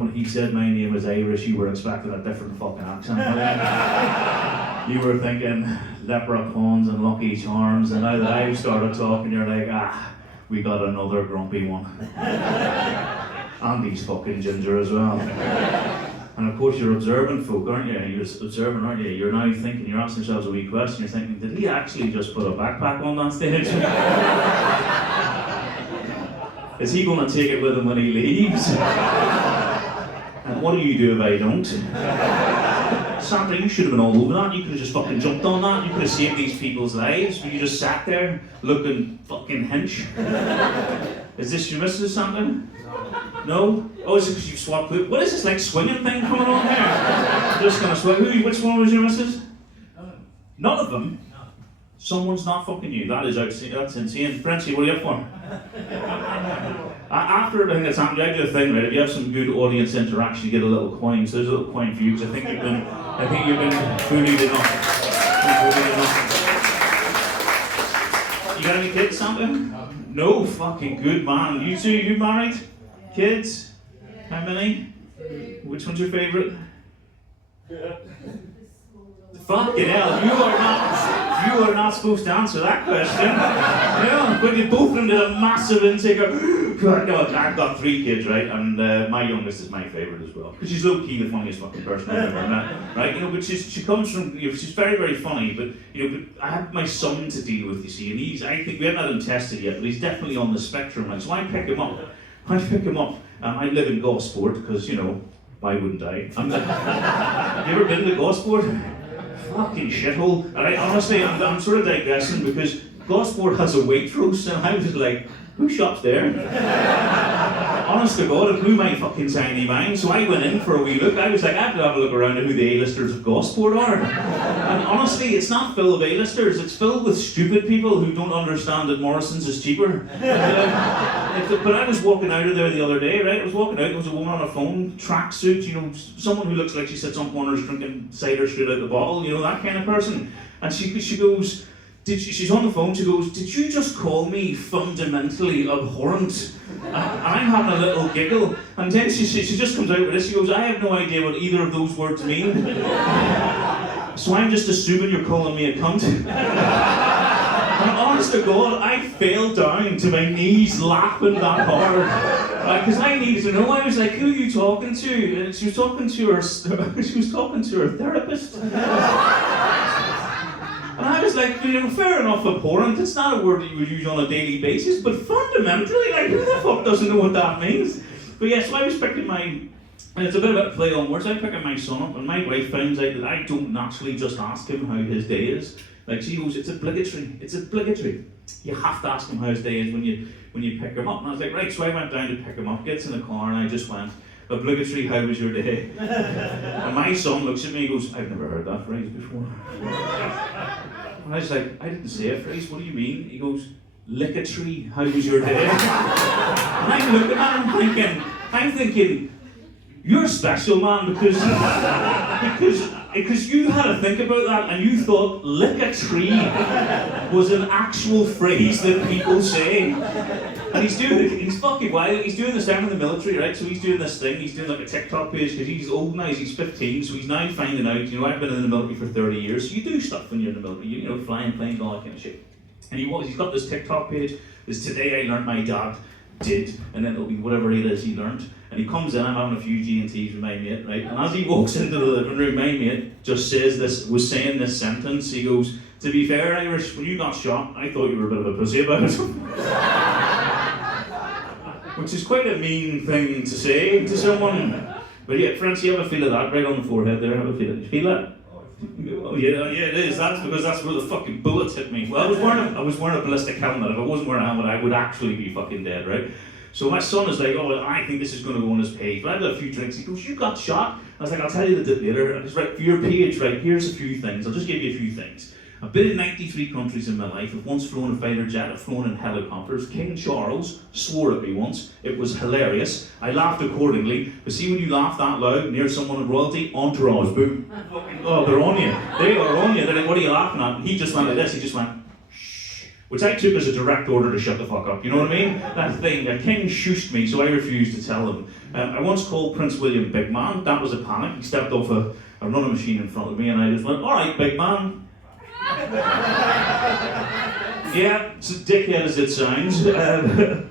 when he said my name is Irish, you were expecting a different fucking accent. You were thinking leprechauns and Lucky Charms, and now that I've started talking, you're like, we got another grumpy one. And he's fucking ginger as well. And of course you're observant folk, aren't you? You're observant, aren't you? You're now thinking, you're asking yourselves a wee question, you're thinking, did he actually just put a backpack on that stage? Is he going to take it with him when he leaves? And what do you do if I don't? Santa, you should have been all over that. You could have just fucking jumped on that. You could have saved these people's lives. But you just sat there looking fucking hench. Is this your missus, Santa? No? Oh, is it because you've swapped it? What is this, like swinging thing coming on here? Just gonna swing. Which one was your missus? None of them? Someone's not fucking you. That's insane. Frenchie, what are you up for? After everything that's happened, I do a thing, right? If you have some good audience interaction, you get a little coin. So there's a little coin for you, because I think you've been bullied enough. You got any kids, Santa? No, fucking good man. You two, you married? Kids? How many? Which one's your favourite? Fucking hell, you are not supposed to answer that question. Yeah, but you both of them did a massive intake of, no, I've got 3 kids, right? And my youngest is my favourite as well. Because she's low-key the funniest fucking person I've ever met, right? You know, but she comes from, she's very, very funny, but, but I have my son to deal with, you see, and I think we haven't had him tested yet, but he's definitely on the spectrum, like, so I pick him up. I live in Gosport, because, why wouldn't I? Have you ever been to Gosport? Fucking shithole. And honestly, I'm sort of digressing, because Gosport has a Waitrose, and I was like, who shops there? Honest to God, it blew my fucking tiny mind. So I went in for a wee look. I was like, I have to have a look around at who the A-listers of Gosport are. And honestly, it's not full of A-listers. It's filled with stupid people who don't understand that Morrison's is cheaper. But I was walking out of there the other day, right? I was walking out, there was a woman on a phone, tracksuit, someone who looks like she sits on corners drinking cider straight out the bottle, that kind of person. And she goes, she's on the phone, she goes, did you just call me fundamentally abhorrent? And I'm having a little giggle, and then she just comes out with this, she goes, I have no idea what either of those words mean. So I'm just assuming you're calling me a cunt. And honest to God, I fell down to my knees laughing that hard. Because I needed to know. I was like, who are you talking to? And she was talking to her therapist. And I was like, fair enough, abhorrent, it's not a word that you would use on a daily basis, but fundamentally, like, who the fuck doesn't know what that means? But yeah, so I was picking and it's a bit of a play on words, I was picking my son up, and my wife finds out that I don't naturally just ask him how his day is. Like, she goes, it's obligatory. You have to ask him how his day is when you pick him up. And I was like, right, so I went down to pick him up, gets in the car, and I just went, obligatory, how was your day? And my son looks at me and goes, I've never heard that phrase before. And I was like, I didn't say a phrase, what do you mean? He goes, lickatory, how was your day? And I'm looking at him thinking, you're special, man, because you had to think about that and you thought lick a tree was an actual phrase that people say. And he's fucking wild. He's doing this down in the military, right? So he's doing this thing, he's doing like a TikTok page, because he's old now, he's 15, so he's now finding out, I've been in the military for 30 years, so you do stuff when you're in the military, flying planes, all that kind of shit. And he's got this TikTok page, this today I learned my dad did, and then it'll be whatever it is he learned. And he comes in, I'm having a few G&Ts with my mate, right? And as he walks into the living room, my mate was saying this sentence. He goes, to be fair, Irish, when you got shot, I thought you were a bit of a pussy about it. Which is quite a mean thing to say to someone. But yeah, Francie, you have a feel of that right on the forehead there, have a feel of it. You feel that? Oh yeah, it is. That's because that's where the fucking bullets hit me. Well, I was wearing a ballistic helmet. If I wasn't wearing a helmet, I would actually be fucking dead, right? So my son is like, oh, I think this is going to go on his page. But I've had a few drinks. He goes, you got shot? I was like, I'll tell you the later. And he's right, for your page, right, here's a few things. I'll just give you a few things. I've been in 93 countries in my life. I've once flown a fighter jet. I've flown in helicopters. King Charles swore at me once. It was hilarious. I laughed accordingly. But see, when you laugh that loud near someone in royalty, entourage, boom. Oh, they're on you. They are on you. They're like, what are you laughing at? And he just went like this. He just went, shh. which I took as a direct order to shut the fuck up, you know what I mean? That thing, that king shushed me, so I refused to tell him. I once called Prince William Big Man. That was a panic. He stepped off a running machine in front of me, and I just went, alright, big man. Yeah, it's a dickhead as it sounds.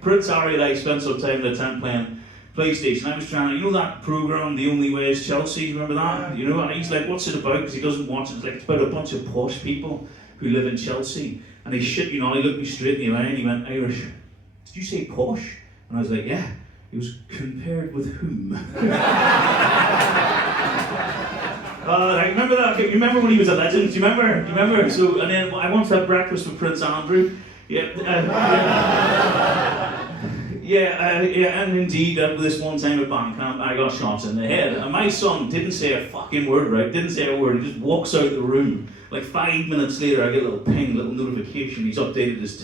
Prince Harry and I spent some time in the tent playing PlayStation. I was trying to, you know that programme, The Only Way is Chelsea, remember that? You know, and he's like, what's it about? Because he doesn't watch it. It's like, it's about a bunch of posh people who live in Chelsea. And he shit, you know, he looked me straight in the eye and he went, Irish, did you say posh? And I was like, yeah. He was, compared with whom? I remember that. You remember when he was a legend? Do you remember? Do you remember? So, and then I once had breakfast with Prince Andrew. Yeah. And indeed, this one time at Bandcamp, I got shot in the head. And my son didn't say a fucking word, right? Didn't say a word. He just walks out the room. Like 5 minutes later, I get a little ping, a little notification. He's updated his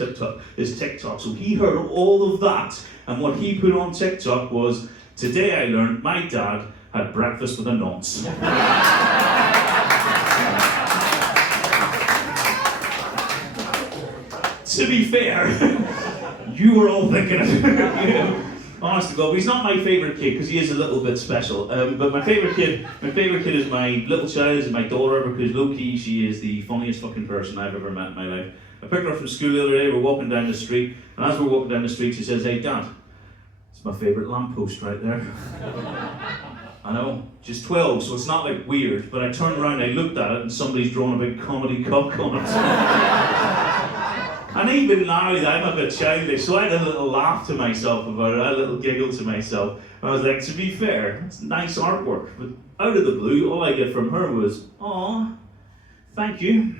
TikTok. So he heard all of that. And what he put on TikTok was, today I learned my dad had breakfast with a nonce. To be fair, you were all thinking of it. You know? Honest to God, but he's not my favourite kid because he is a little bit special. But my favourite kid is my little child, is my daughter, because low-key she is the funniest fucking person I've ever met in my life. I picked her up from school the other day, we're walking down the street, and as we're walking down the street she says, hey Dad, it's my favourite lamppost right there. I know, she's 12, so it's not like weird, but I turned around, I looked at it, and somebody's drawn a big comedy cock on it. And even now, I'm a bit childish, so I had a little laugh to myself about it, a little giggle to myself. I was like, to be fair, it's nice artwork, but out of the blue, all I get from her was, aw, thank you.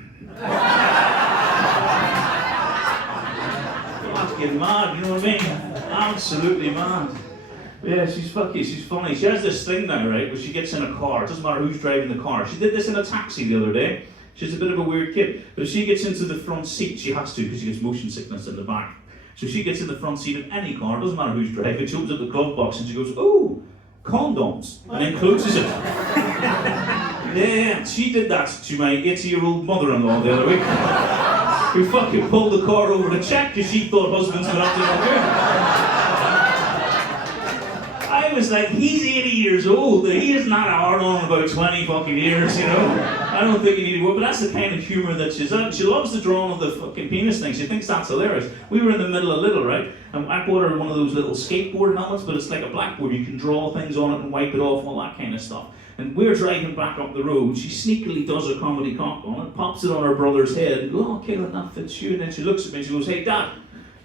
Fucking mad, you know what I mean? Absolutely mad. Yeah, she's funny. She has this thing now, right, where she gets in a car, it doesn't matter who's driving the car. She did this in a taxi the other day. She's a bit of a weird kid, but if she gets into the front seat, she has to because she gets motion sickness in the back. So she gets in the front seat of any car, doesn't matter who's driving, she opens up the glove box and she goes, oh, condoms, and then closes it. Yeah, she did that to my 80-year-old mother-in-law the other week, who fucking pulled the car over to check because she thought husbands were up to no good. I was like, he's 80 years old, he has not hard on about 20 fucking years, you know. I don't think you need to work, but that's the kind of humour that she's at. She loves the drawing of the fucking penis thing. She thinks that's hilarious. We were in the middle of Lidl, right? And I bought her one of those little skateboard helmets, but it's like a blackboard. You can draw things on it and wipe it off, all that kind of stuff. And we're driving back up the road. She sneakily does a comedy cock on it, pops it on her brother's head, and goes, oh, okay, that fits you. And then she looks at me and she goes, hey, Dad.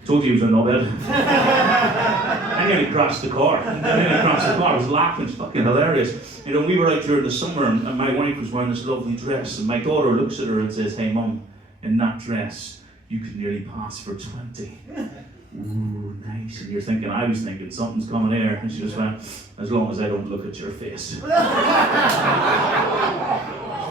Told you he was a knobhead. I nearly crashed the car. I was laughing, it's fucking hilarious. You know, we were out during the summer and my wife was wearing this lovely dress and my daughter looks at her and says, hey Mum, in that dress, you could nearly pass for 20. Ooh, nice. And I was thinking, something's coming here. And she just went, as long as I don't look at your face.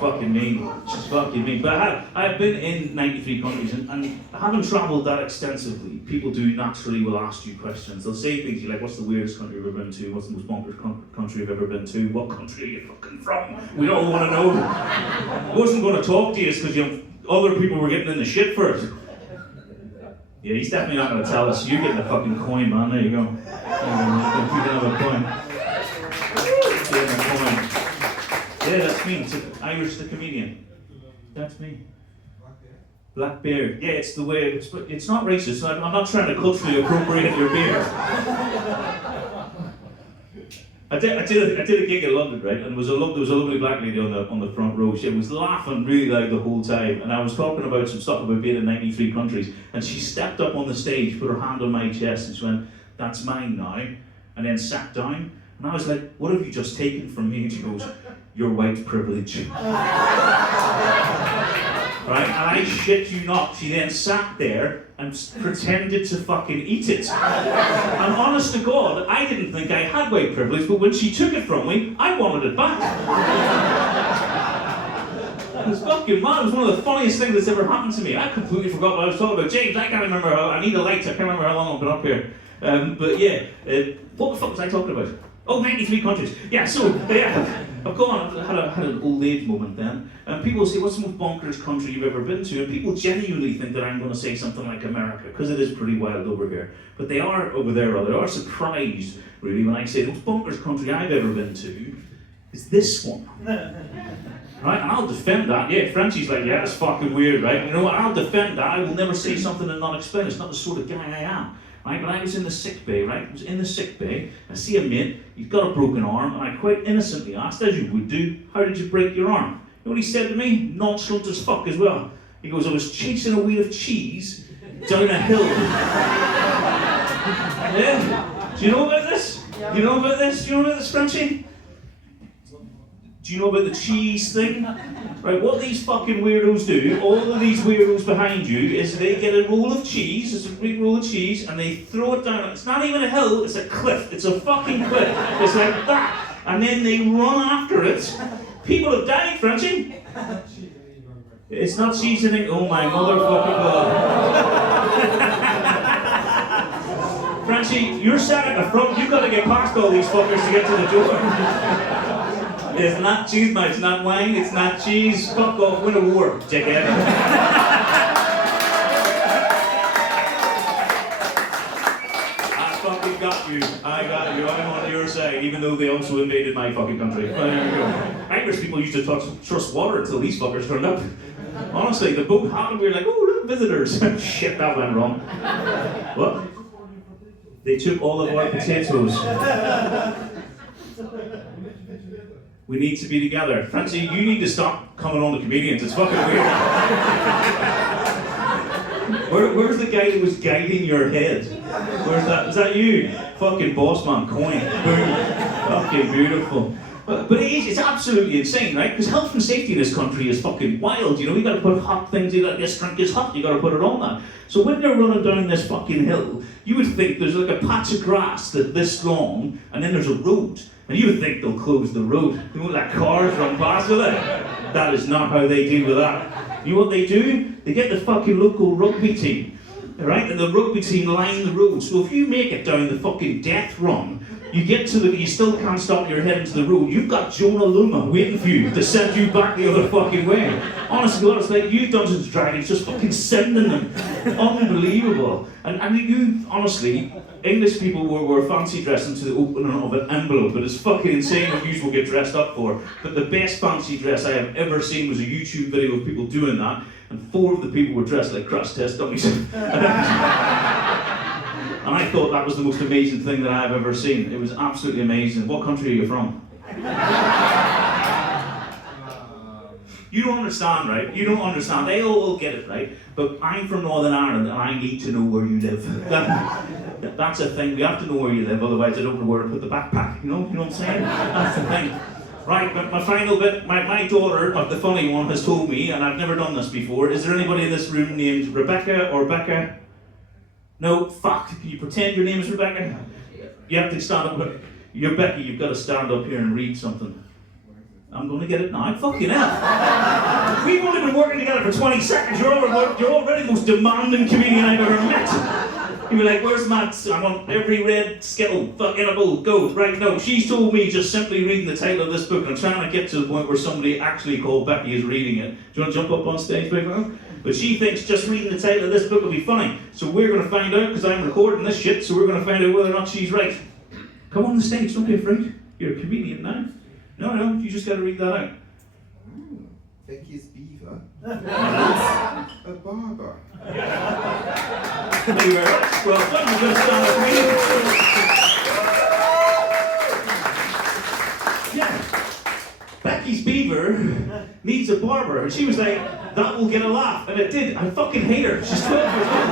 Fucking mean. She's fucking mean. But I've been in 93 countries and I haven't travelled that extensively. People do naturally will ask you questions. They'll say things like, what's the weirdest country you've ever been to? What's the most bonkers country you've ever been to? What country are you fucking from? We don't want to know. I wasn't going to talk to you because other people were getting in the shit for it. Yeah, he's definitely not going to tell us. You're getting a fucking coin, man. There you go. You can have a coin. Getting a coin. Yeah, that's me. It's Irish the comedian. That's me. Black beard. Yeah, it's the way. It's not racist. I'm not trying to culturally appropriate your beard. I did a gig in London, right? And there was a lovely black lady on the front row. She was laughing really loud the whole time. And I was talking about some stuff about being in 93 countries. And she stepped up on the stage, put her hand on my chest, and she went, "That's mine now," and then sat down. And I was like, "What have you just taken from me?" And she goes, "Your white privilege." Right? And I shit you not, she then sat there and pretended to fucking eat it. And honest to God, I didn't think I had white privilege, but when she took it from me, I wanted it back. It was fucking mad. It was one of the funniest things that's ever happened to me. I completely forgot what I was talking about. James, I can't remember I need a light, I can't remember how long I've been up here. But yeah, what the fuck was I talking about? Oh, 93 countries. Yeah, so, yeah, I've gone, I had an old age moment then, and people say, what's the most bonkers country you've ever been to? And people genuinely think that I'm going to say something like America, because it is pretty wild over here. But they are over there, or they are surprised, really, when I say the most bonkers country I've ever been to is this one. Right, and I'll defend that. Yeah, Frenchie's like, yeah, it's fucking weird, right? You know what, I'll defend that. I will never say something and not explain. It's not the sort of guy I am. Right, but I was in the sick bay, right? I was in the sick bay. I see a mate, he's got a broken arm, and I quite innocently asked, as you would do, how did you break your arm? You know what he said to me? Nonchalant as fuck as well. He goes, I was chasing a wheel of cheese down a hill. Yeah? Do you know about this? Yeah. You know about this? Do you know about this, Frenchie? Do you know about the cheese thing? Right, what these fucking weirdos do, all of these weirdos behind you, is they get a roll of cheese, it's a big roll of cheese, and they throw it down. It's not even a hill, it's a cliff. It's a fucking cliff. It's like that. And then they run after it. People have died, Frenchie. It's not seasoning. Oh my motherfucking god. Frenchie, you're sat at the front, you've got to get past all these fuckers to get to the door. It's not cheese, no, it's not wine, it's not cheese. Fuck off, win a war, dickhead. I fucking got you. I got you. I'm on your side, even though they also invaded my fucking country. Well, there you go. Irish people used to trust water until these fuckers turned up. Honestly, the boat happened, we were like, oh, look, visitors. Shit, that went wrong. What? They took all of our potatoes. We need to be together. Francie, you need to stop coming on the comedians. It's fucking weird. Where's the guy that was guiding your head? Where's that? Is that you? Fucking boss man, coin. Boom. Fucking beautiful. But it's absolutely insane, right? Because health and safety in this country is fucking wild. You know, you got to put hot things. You got this drink is hot. You got to put it on that. So when they're running down this fucking hill, you would think there's like a patch of grass that's this long, and then there's a road. And you would think they'll close the road. You know, like cars run past with it. That is not how they deal with that. You know what they do? They get the fucking local rugby team, right? And the rugby team line the road. So if you make it down the fucking death run, you get to you still can't stop your head into the road. You've got Jonah Luma waiting for you to send you back the other fucking way. Honestly, it's like you Dungeons & Dragons just fucking sending them. Unbelievable. And you, honestly, English people were fancy dressing to the opening of an envelope. It is fucking insane what you will get dressed up for. But the best fancy dress I have ever seen was a YouTube video of people doing that, and 4 of the people were dressed like crash test dummies. And I thought that was the most amazing thing that I've ever seen. It was absolutely amazing. What country are you from? You don't understand, right? You don't understand. They all will get it, right? But I'm from Northern Ireland and I need to know where you live. That's a thing. We have to know where you live, otherwise I don't know where to put the backpack. You know what I'm saying? That's the thing. Right, but my final bit, my daughter, the funny one, has told me, and I've never done this before, is there anybody in this room named Rebecca or Becca? No, fuck. Can you pretend your name is Rebecca? You have to stand up. You're Becky, you've got to stand up here and read something. I'm going to get it now. Fucking hell. We've only been working together for 20 seconds. You're already the most demanding comedian I've ever met. You'd be like, where's Matt? I want every red skittle fucking a bowl. Go. Right, no. She's told me just simply reading the title of this book, and I'm trying to get to the point where somebody actually called Becky is reading it. Do you want to jump up on stage, big man? But she thinks just reading the title of this book will be funny. So we're going to find out, because I'm recording this shit, so we're going to find out whether or not she's right. Come on the stage, don't be afraid. You're a comedian now. No, you just got to read that out. Becky's beaver. A barber. Thank you very much. Well done, we're going to start with me. Yeah. Becky's beaver needs a barber. And she was like, that will get a laugh. And it did. I fucking hate her. She's 12 years old.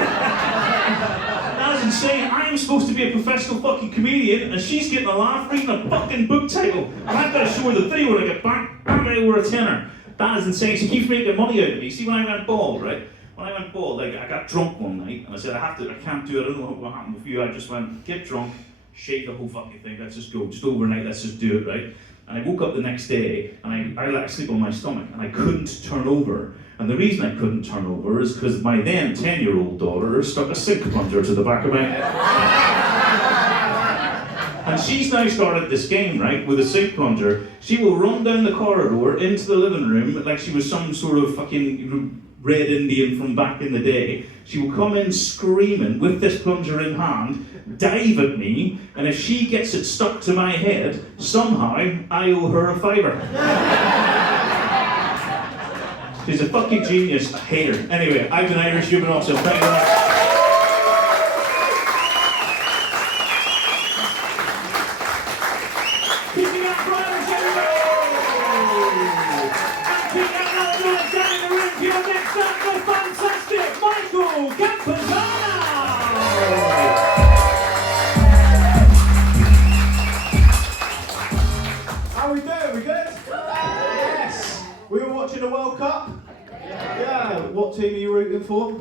That is insane. I am supposed to be a professional fucking comedian, and she's getting a laugh reading a fucking book title. And I've got to show her the video when I get back. Bam, I owe her a tenner. That is insane. She keeps making money out of me. See, when I went bald, right? When I went bald, like, I got drunk one night, and I said, I can't do it. I don't know what happened with you. I just went, get drunk, shake the whole fucking thing. Let's just go. Just overnight, let's just do it, right? And I woke up the next day, and I let sleep on my stomach, and I couldn't turn over. And the reason I couldn't turn over is because my then 10-year-old daughter stuck a sink plunger to the back of my head. And she's now started this game, right, with a sink plunger. She will run down the corridor into the living room like she was some sort of fucking Red Indian from back in the day. She will come in screaming with this plunger in hand, dive at me, and if she gets it stuck to my head, somehow I owe her a fiver. She's a fucking genius. I hate her. Anyway, I've been Irish, you've been awesome. Thank you very much. Keeping up for Irish, everybody! And keep that noise down in the room for your next up, the fantastic Michael Campazana! How we doing? We good? Yes. We were watching the World Cup. Yeah. What team are you rooting for?